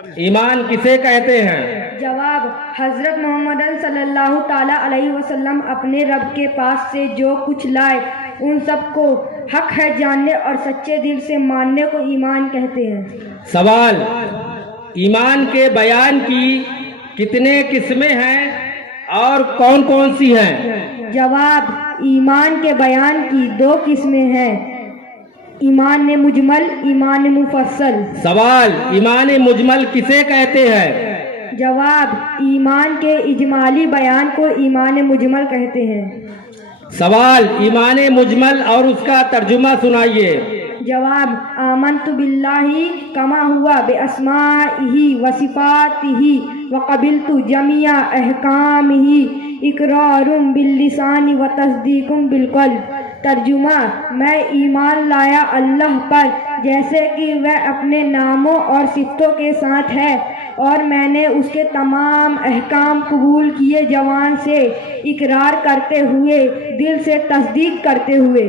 ایمان کسے کہتے ہیں؟ جواب: حضرت محمد صلی اللہ تعالیٰ علیہ وسلم اپنے رب کے پاس سے جو کچھ لائے ان سب کو حق ہے جاننے اور سچے دل سے ماننے کو ایمان کہتے ہیں۔ سوال: ایمان کے بیان کی کتنے قسمیں ہیں اور کون کون سی ہیں؟ جواب: ایمان کے بیان کی 2 قسمیں ہیں، ایمان مجمل، ایمان مفصل۔ سوال: ایمان مجمل کسے کہتے ہیں؟ جواب: ایمان کے اجمالی بیان کو ایمان مجمل کہتے ہیں۔ سوال: ایمان مجمل اور اس کا ترجمہ سنائیے۔ جواب: آمنت باللہ کما ہوا باسمائہ وصفاتہ وقبلت جمیع احکامہ اقرار باللسان وتصدیق بالقلب۔ ترجمہ: میں ایمان لایا اللہ پر جیسے کہ وہ اپنے ناموں اور صفتوں کے ساتھ ہے، اور میں نے اس کے تمام احکام قبول کیے زبان سے اقرار کرتے ہوئے، دل سے تصدیق کرتے ہوئے۔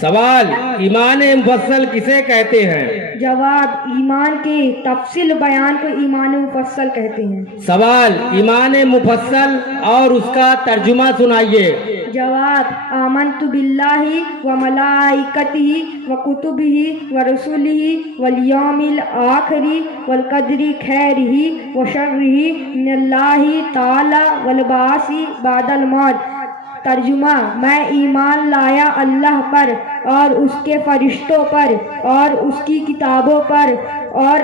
سوال: ایمان مفصل کسے کہتے ہیں؟ جواب: ایمان کے تفصیل بیان کو ایمان مفصل کہتے ہیں۔ سوال: ایمان مفصل اور اس کا ترجمہ سنائیے۔ جواب: آمنت باللہ وملائکتہ وکتبہ ورسلہ والیوم الآخر والقدر خیرہ وشرہ من اللہ تعالی والبعث بعد الموت۔ ترجمہ: میں ایمان لایا اللہ پر اور اس کے فرشتوں پر اور اس کی کتابوں پر اور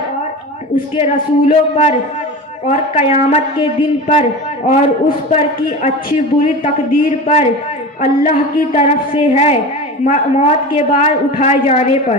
اس کے رسولوں پر اور قیامت کے دن پر اور اس پر کی اچھی بری تقدیر پر اللہ کی طرف سے ہے، موت کے بعد اٹھائے جانے پر۔